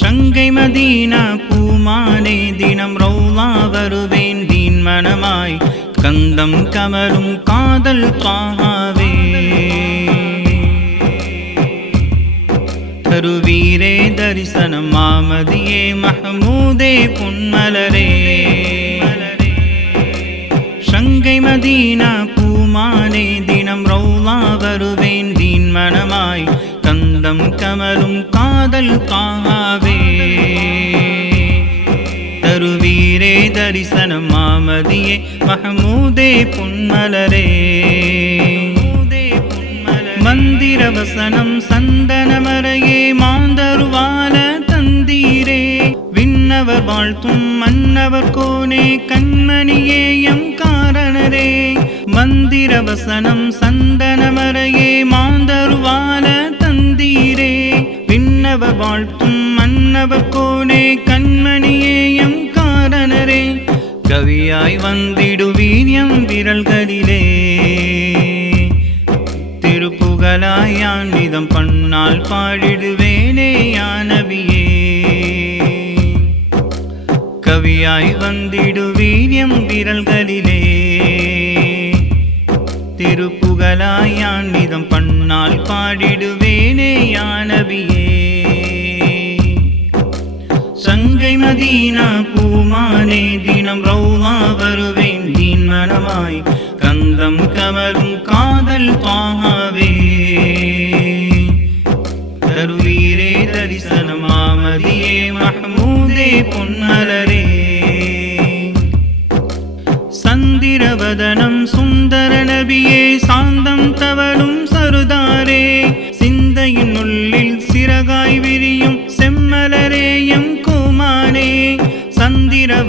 சங்கை மதீனா பூமானே தினம் ரௌலா வருவேன் தீன் மனமாய். கந்தம் கமரும் காதல் பாகாவே. தருவீரே தரிசனம் மாமதியே மஹமூதே புன்மலரே. சங்கை மதீனா பூமானே தினம் ரௌலா வருவேன் தீன் மனமாய். கந்தம் கமரும் காதல் பாக தரிசனம் மாமதியே மஹமூதே புன்மலரே மந்திர வசனம் சந்தனமரையே மாந்தருவால தந்தீரே விண்ணவர் வாழ்த்தும் மன்னவர் கோனே கண்மணியே எம் காரணரே மந்திர வசனம் சந்தனமரையே மாந்தருவால தந்தீரே விண்ணவர் வாழ்த்தும் மன்னவர் கோனே கண்மணியே கவியாய் வந்திடுவீர் எம் விரல்களிலே. திருப்புகழாய் யானிதம் பண்ணால் பாடிடுவேனே யானவியே. கவியாய் வந்திடுவீரியம் விரல்களிலே. திருப்புகழாய் யானிதம் பண்ணால் பாடிடுவேனே யானவியே. மதீனா பூமானே தினம் ரௌவா வருவேன் தீன் மனமாய் கந்தம் கமரும் காதல் பாவே தருவீரே தரிசனம் மாமதியே மஹமூதே பொன்னலரே சந்திரவதனம் சுந்தர நபியே சாந்தம் தவழும் சருதாரே சிந்தையின் உள்ளில் சிறகாய் விரியும் செம்மலரேயம்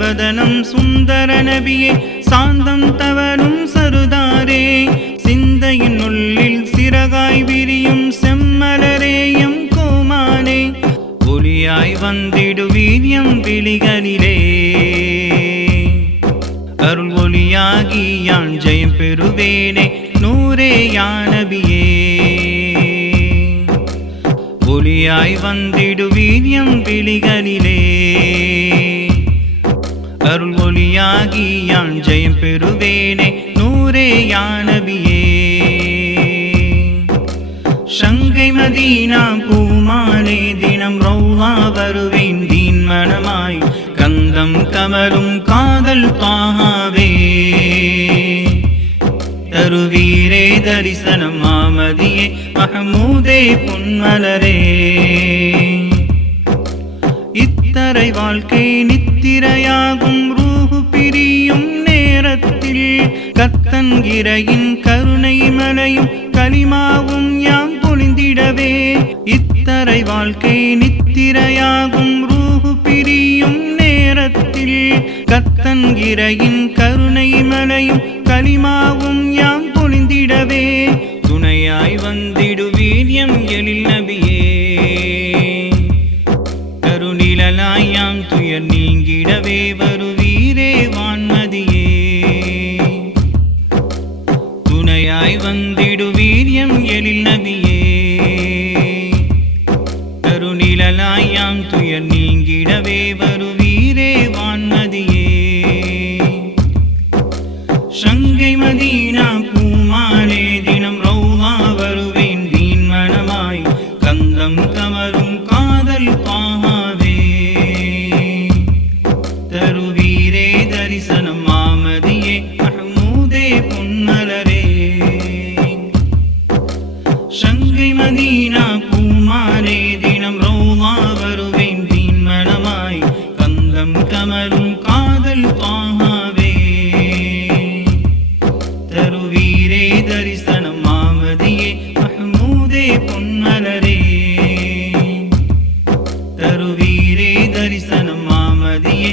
சந்திரவதனம் சுந்தர நபியே சாந்தம் தவழும் சருதாரே. சிந்தையின் உள்ளில் சிறகாய் விரியும் செம்மலரேயம் கோமானே. ஒளியாய் வந்திடு வீரியம் விழிகளிலே. அருள் ஒளியாகி யான் ஜெயம் பெறுவேனே நூரே யானபியே. ஒளியாய் வந்திடு வீரியம் விழிகளிலே. அருள்மொழியாகி யான் ஜெயம் பெறுவேனே நூரே யானபியே. சங்கை மதீனா பூமாலே தினம் ரௌவா வருவேன் தீன் மனமாய் கந்தம் கமலும் காதல் பாகாவே. தருவீரே தரிசனம் மாமதியே மகமூதே புன்மலரே. இத்தரை வாழ்க்கை நித்திரையாகும் கத்தன்கிரையின் கருணை மலையும் களிமாவும் யாம் பொழிந்திடவே. இத்தரை வாழ்க்கை நித்திரையாகும் ரூஹு பிரியும் நேரத்தில் கத்தன்கிரையின் கருணை மலையும் களிமாவும் யாம் பொழிந்திடவே. மதீனா குமாரே தினம் ரோமா வருவேன் தீன்மணமாய். தந்தம் கமரும் காதல் பாகாவே. தருவீரே தரிசனம் மாமதியே தருவீரே தரிசனம் மாமதியே